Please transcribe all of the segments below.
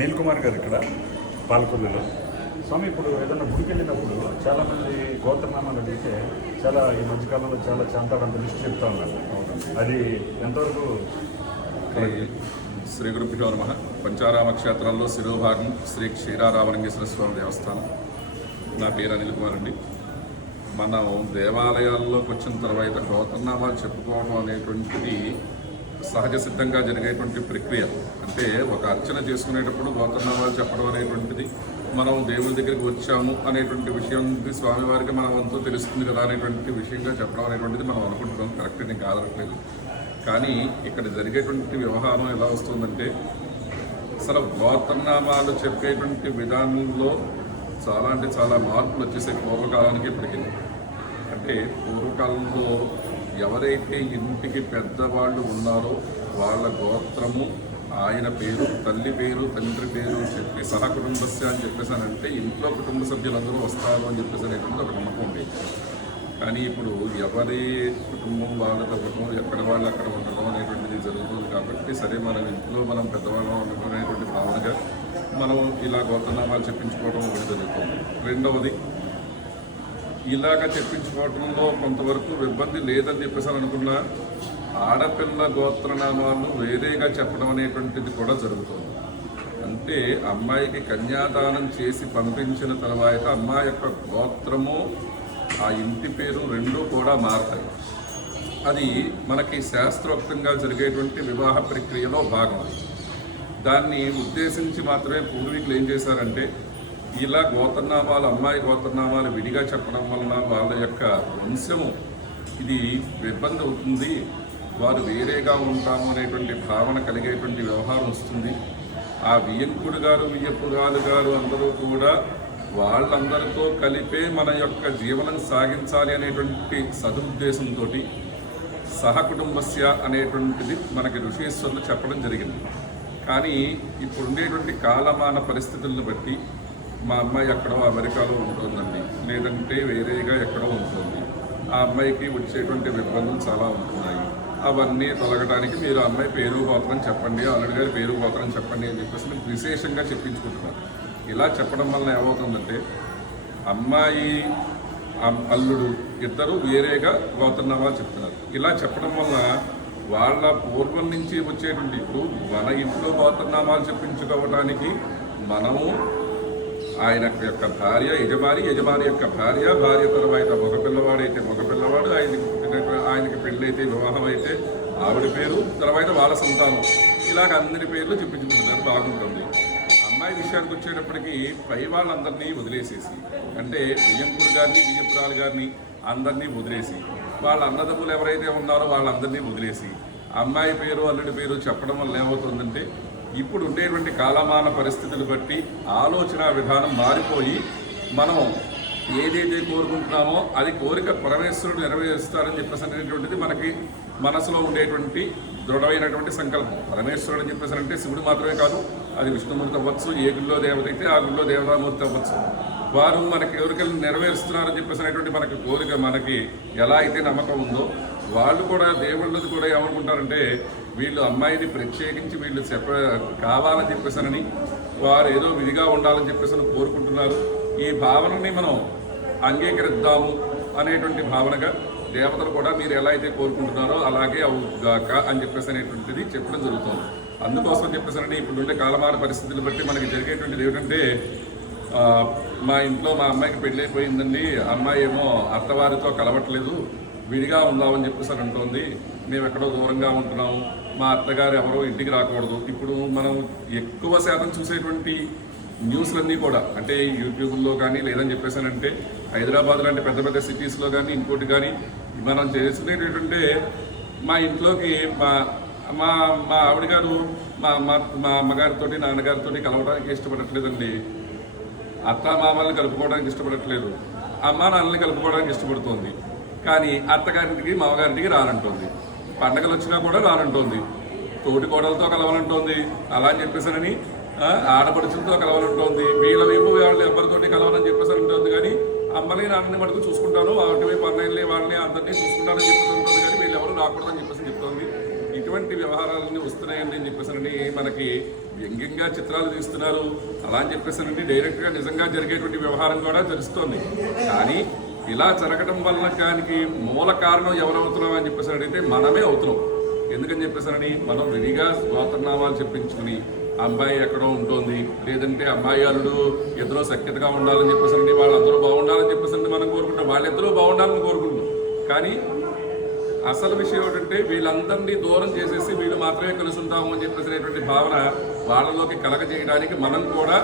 నీల్ కుమార్ గారు ఇక్కడ పాలకొల్లులో. స్వామి, ఇప్పుడు ఏదైనా గుడికి వెళ్ళినప్పుడు చాలామంది గోత్రనామాలు అడిగితే ఈ మధ్యకాలంలో చాలా చాంతాడంత లిస్ట్ చెప్తా ఉన్నారు. అది ఎంతవరకు? శ్రీ గురుభ్యో నమః. పంచారామ క్షేత్రంలో శిరోభాగం శ్రీ క్షీరారామలింగేశ్వర స్వామి దేవస్థానం. నా పేరు అనిల్ కుమార్ అండి. మనం దేవాలయాల్లోకి వచ్చిన తర్వాత గోత్రనామాలు చెప్పుకోవడం అనేటువంటిది సహజ సిద్ధంగా జరిగేటువంటి ప్రక్రియ. అంటే ఒక అర్చన చేసుకునేటప్పుడు గోత్రనామాలు చెప్పడం అనేటువంటిది, మనం దేవుడి దగ్గరికి వచ్చాము అనేటువంటి విషయం స్వామివారికి మనం అంతా తెలుస్తుంది కదా అనేటువంటి విషయంగా చెప్పడం అనేటువంటిది మనం అనుకుంటున్నాం. కరెక్ట్, నేను కాదనట్లేదు. కానీ ఇక్కడ జరిగేటువంటి వ్యవహారం ఎలా వస్తుందంటే, అసలు గోత్రనామాలు చెప్పేటువంటి విధానంలో చాలా మార్పులు వచ్చేసే పూర్వకాలానికి ఇప్పటికీ. అంటే పూర్వకాలంలో ఎవరైతే ఇంటికి పెద్దవాళ్ళు ఉన్నారో వాళ్ళ గోత్రము, ఆయన పేరు, తల్లి పేరు, తండ్రి పేరు చెప్పి సహకుటుంబస్య అని చెప్పేసానంటే ఇంట్లో కుటుంబ సభ్యులందరూ వస్తారు అని చెప్పేసి అనేటువంటి ఒక నమ్మకం ఉండేది. కానీ ఇప్పుడు ఎవరి కుటుంబం వాళ్ళ తగ్గడం, ఎక్కడ వాళ్ళు అక్కడ ఉండడం అనేటువంటిది జరుగుతుంది. కాబట్టి సరే, మనం ఇంట్లో మనం పెద్దవాళ్ళం అనుకునేటువంటి భావనగా మనం ఇలా గోత్రనామాలు చెప్పించుకోవడం జరుగుతుంది. రెండవది, ఇలాగ చెప్పించుకోవడంలో కొంతవరకు ఇబ్బంది లేదని చెప్పేసి అనుకున్న ఆడపిల్ల గోత్రనామాలు వేరేగా చెప్పడం అనేటువంటిది కూడా జరుగుతుంది. అంటే అమ్మాయికి కన్యాదానం చేసి పంపించిన తర్వాత అమ్మాయి యొక్క గోత్రము, ఆ ఇంటి పేరు రెండూ కూడా మారతాయి. అది మనకి శాస్త్రోక్తంగా జరిగేటువంటి వివాహ ప్రక్రియలో భాగం. దాన్ని ఉద్దేశించి మాత్రమే పూర్వీకులు ఏం చేశారంటే, ఇలా గోత్రనామాలు, అమ్మాయి గోత్రనామాలు విడిగా చెప్పడం వలన వాళ్ళ యొక్క వంశము ఇది ఇబ్బంది అవుతుంది, వారు వేరేగా ఉంటాము అనేటువంటి భావన కలిగేటువంటి వ్యవహారం వస్తుంది. ఆ వియ్యంకుడు గారు, వియ్యపురాలు గారు అందరూ కూడా వాళ్ళందరితో కలిపే మన యొక్క జీవనం సాగించాలి అనేటువంటి సదుద్దేశంతో సహకుటుంబస్య అనేటువంటిది మనకి ఋషీశ్వరులు చెప్పడం జరిగింది. కానీ ఇప్పుడు ఉండేటువంటి కాలమాన పరిస్థితులను బట్టి మా అమ్మాయి ఎక్కడో అమెరికాలో ఉంటుందండి, లేదంటే వేరేగా ఎక్కడో ఉంటుంది, ఆ అమ్మాయికి వచ్చేటువంటి ఇబ్బందులు చాలా ఉంటున్నాయి. అవన్నీ తొలగడానికి మీరు అమ్మాయి పేరు గోత్రం చెప్పండి, అల్లుడి గారి పేరు గోత్రం చెప్పండి అని చెప్పేసి మీరు విశేషంగా చెప్పించుకుంటున్నారు. ఇలా చెప్పడం వల్ల ఏమవుతుందంటే, అమ్మాయి అల్లుడు ఇద్దరు వేరేగా గోత్రనామాలు చెప్తున్నారు. ఇలా చెప్పడం వల్ల వాళ్ళ పూర్వం నుంచి వచ్చేటువంటి, ఇప్పుడు మన ఇంట్లో గోత్రనామాలు చెప్పించుకోవడానికి మనము ఆయన యొక్క భార్య యజమాని, యజమాని యొక్క భార్య, భార్య తర్వాత మగపిల్లవాడైతే మగపిల్లవాడు, ఆయనకి పెళ్ళైతే వివాహం అయితే ఆవిడ పేరు, తర్వాత వాళ్ళ సంతానం, ఇలాగ అందరి పేర్లు చెప్పించుకుంటున్నారు. బాగుంటుంది. అమ్మాయి విషయానికి వచ్చేటప్పటికి పై వాళ్ళందరినీ వదిలేసేసి, అంటే వియ్యంకుడు గారిని, వియ్యపురాలు గారిని అందరినీ వదిలేసి, వాళ్ళ అన్నదమ్ములు ఎవరైతే ఉన్నారో వాళ్ళందరినీ వదిలేసి అమ్మాయి పేరు, అల్లుడి పేరు చెప్పడం వల్ల ఏమవుతుందంటే, ఇప్పుడు ఉండేటువంటి కాలమాన పరిస్థితులు బట్టి ఆలోచన విధానం మారిపోయి మనం ఏదైతే కోరుకుంటున్నామో అది కోరిక పరమేశ్వరుడు నెరవేరుస్తారని చెప్పేసి అనేటువంటిది మనకి మనసులో ఉండేటువంటి దృఢమైనటువంటి సంకల్పం. పరమేశ్వరుడు అని చెప్పేసి అంటే శివుడు మాత్రమే కాదు, అది విష్ణుమూర్తి అవ్వచ్చు, ఏ గుళ్ళో దేవత అయితే ఆ గుళ్ళో దేవతామూర్తి అవ్వచ్చు. వారు మనకి కోరికలు నెరవేరుస్తున్నారని చెప్పేసి అనేటువంటి మనకి కోరిక, మనకి ఎలా అయితే నమ్మకం ఉందో, వాళ్ళు కూడా దేవుళ్ళది కూడా ఏమనుకుంటారంటే, వీళ్ళు అమ్మాయిని ప్రత్యేకించి వీళ్ళు కావాలని చెప్పేసానని, వారు ఏదో విధిగా ఉండాలని చెప్పేసి కోరుకుంటున్నారు. ఈ భావనని మనం అంగీకరిద్దాము అనేటువంటి భావనగా దేవతలు కూడా మీరు ఎలా అయితే కోరుకుంటున్నారో అలాగే అవుగాక అని చెప్పేసి అనేటువంటిది చెప్పడం జరుగుతుంది. అందుకోసం చెప్పేసానని ఇప్పుడు ఉండే కాలమాన పరిస్థితులు బట్టి మనకి జరిగేటువంటిది ఏమిటంటే, మా ఇంట్లో మా అమ్మాయికి పెళ్ళి అయిపోయిందండి, అమ్మాయి ఏమో అత్తవారితో కలవట్లేదు, విడిగా ఉందామని చెప్పేసి అంటోంది, మేము ఎక్కడో దూరంగా ఉంటున్నాము, మా అత్తగారు ఎవరో ఇంటికి రాకూడదు. ఇప్పుడు మనం ఎక్కువ శాతం చూసేటువంటి న్యూస్లన్నీ కూడా, అంటే యూట్యూబ్లో కానీ లేదని చెప్పేసానంటే హైదరాబాద్ లాంటి పెద్ద పెద్ద సిటీస్లో కానీ ఇంకోటి కానీ మనం చేసుకునేటంటే, మా ఇంట్లోకి మా మా ఆవిడ గారు మా అమ్మగారితో నాన్నగారితో కలవడానికి ఇష్టపడట్లేదండి, అత్తామామల్ని కలుపుకోవడానికి ఇష్టపడట్లేదు, అమ్మా నాన్నల్ని కలుపుకోవడానికి ఇష్టపడుతోంది, కానీ అత్తగారింటికి మామగారింటికి రానంటోంది, పండగలు వచ్చినా కూడా రానంటోంది, తోటి కోడలతో కలవాలంటోంది, అలా అని చెప్పేసానని ఆడపడుచులతో కలవాలంటోంది, వీళ్ళవేమో వాళ్ళు ఎవరితోటి కలవాలని చెప్పేసి అంటుంది. కానీ అమ్మని నాన్నని మటుకు చూసుకుంటాను, వాటి వైపు అన్నయ్యని వాళ్ళని అందరినీ చూసుకుంటానని చెప్పేసి ఉంటుంది, కానీ వీళ్ళు ఎవరు రాకూడదని చెప్పేసి చెప్తోంది. ఇటువంటి వ్యవహారాలన్నీ వస్తున్నాయండి అని చెప్పేసి మనకి వ్యంగ్యంగా చిత్రాలు తీస్తున్నారు అలా అని చెప్పేసి డైరెక్ట్గా నిజంగా జరిగేటువంటి వ్యవహారం కూడా తెలుస్తోంది. కానీ ఇలా జరగడం వల్ల దానికి మూల కారణం ఎవరవుతున్నాం అని చెప్పేసి అడిగితే మనమే అవుతున్నాం. ఎందుకని చెప్పేసి మనం విడిగా గోత్రనామాలు చెప్పించుకుని అమ్మాయి ఎక్కడో ఉంటుంది, లేదంటే అమ్మాయి అల్లుడు ఇద్దరు సఖ్యతగా ఉండాలని చెప్పేసి వాళ్ళందరూ బాగుండాలని చెప్పేసి మనం కోరుకుంటాం, వాళ్ళిద్దరూ బాగుండాలని కోరుకుంటున్నాం. కానీ అసలు విషయం ఏంటంటే వీళ్ళందరినీ దూరం చేసేసి వీళ్ళు మాత్రమే కలిసి ఉంటాము అని చెప్పేసినటువంటి భావన వాళ్ళలోకి కలగజేయడానికి మనం కూడా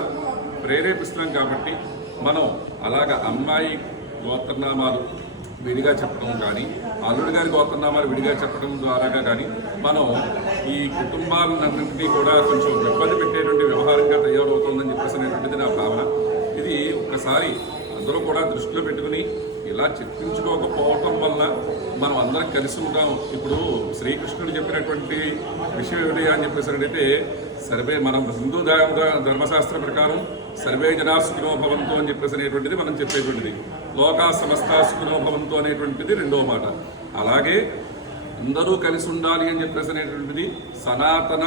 ప్రేరేపిస్తున్నాం. కాబట్టి మనం అలాగ అమ్మాయి గోత్రనామాలు విడిగా చెప్పడం కానీ అల్లుడి గారి గోత్రనామాలు విడిగా చెప్పడం ద్వారా కానీ మనం ఈ కుటుంబాలన్నింటినీ కూడా కొంచెం ఇబ్బంది పెట్టేటువంటి వ్యవహారంగా తయారవుతుందని చెప్పేసినటువంటిది నా భావన. ఇది ఒక్కసారి అందరూ కూడా దృష్టిలో పెట్టుకుని ఇలా చెప్పించుకోకపోవటం వల్ల మనం అందరం కలిసి ఉంటాం. ఇప్పుడు శ్రీకృష్ణుడు చెప్పినటువంటి విషయం ఏమిటి అని చెప్పేసి అంటే సర్వే మనం హిందూ ధర్మశాస్త్రం ప్రకారం సర్వే జనా సుఖినో భవంతు అని చెప్పేసి అనేటువంటిది మనం చెప్పేటువంటిది, లోకా సమస్త సుఖినో భవంతు అనేటువంటిది రెండో మాట. అలాగే అందరూ కలిసి ఉండాలి అని చెప్పేసి అనేటువంటిది సనాతన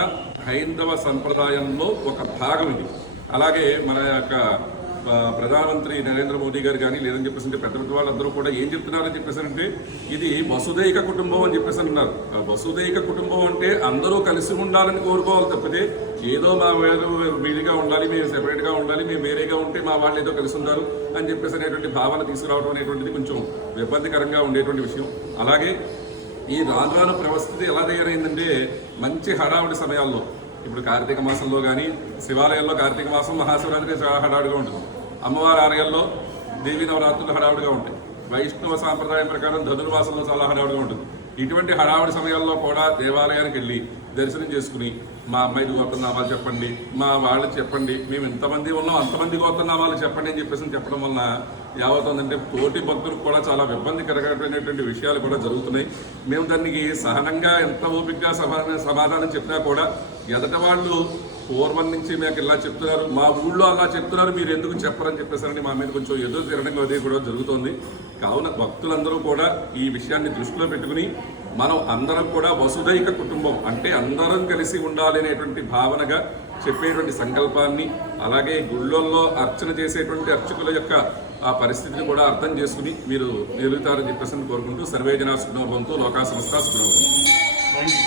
హైందవ సంప్రదాయంలో ఒక భాగం ఇది. అలాగే మన యొక్క ప్రధానమంత్రి నరేంద్ర మోదీ గారు కానీ లేదని చెప్పేసి పెద్ద పెద్ద వాళ్ళందరూ కూడా ఏం చెప్తున్నారని చెప్పేసి అంటే ఇది వసుదైక కుటుంబం అని చెప్పేసి అన్నారు. వసుదైక కుటుంబం అంటే అందరూ కలిసి ఉండాలని కోరుకోవాలి తప్పితే ఏదో మా వీడిగా ఉండాలి, మేము సెపరేట్గా ఉండాలి, మేము వేరేగా ఉంటే మా వాళ్ళు ఏదో కలిసి ఉన్నారు అని చెప్పేసి అనేటువంటి భావన తీసుకురావడం అనేటువంటిది కొంచెం ఇబ్బందికరంగా ఉండేటువంటి విషయం. అలాగే ఈ రాను పరిస్థితి ఎలా తయారైందంటే మంచి హడావుడి సమయాల్లో ఇప్పుడు కార్తీక మాసంలో కానీ శివాలయాల్లో కార్తీక మాసం మహాశివరాత్రి చాలా హడావుడిగా ఉంటుంది, అమ్మవారి ఆలయాల్లో దేవీ నవరాత్రులు హడావుడిగా ఉంటాయి, వైష్ణవ సాంప్రదాయం ప్రకారం ధనుర్మాసంలో చాలా హడావుడిగా ఉంటుంది. ఇటువంటి హడావుడి సమయాల్లో కూడా దేవాలయానికి వెళ్ళి దర్శనం చేసుకుని మా అమ్మాయికి గోత్రనామాలు చెప్పండి, మా వాళ్ళకి చెప్పండి, మేము ఎంతమంది ఉన్నాం అంతమంది గోత్రనామాలు చెప్పండి అని చెప్పేసి చెప్పడం వలన ఏమవుతుందంటే తోటి భక్తులకు కూడా చాలా ఇబ్బందికరమైనటువంటి విషయాలు కూడా జరుగుతున్నాయి. మేము దానికి సహనంగా ఎంత ఓపికగా సమాధానం చెప్పినా కూడా ఎదట వాళ్ళు పూర్వం నుంచి మీకు ఇలా చెప్తున్నారు, మా ఊళ్ళో అలా చెప్తున్నారు, మీరు ఎందుకు చెప్పరని చెప్పేసారని మా మీద కొంచెం ఎదురు తిరగడం అది కూడా జరుగుతుంది. కావున భక్తులందరూ కూడా ఈ విషయాన్ని దృష్టిలో పెట్టుకుని మనం అందరం కూడా వసుదైక కుటుంబం అంటే అందరం కలిసి ఉండాలి అనేటువంటి భావనగా చెప్పేటువంటి సంకల్పాన్ని, అలాగే గుళ్ళల్లో అర్చన చేసేటువంటి అర్చకుల యొక్క ఆ పరిస్థితిని కూడా అర్థం చేసుకుని మీరు నిలుగుతారని చెప్పేసి కోరుకుంటూ సర్వే జనా సుఖినో భవంతు, లోకా సమస్తా సుఖినో భవంతు.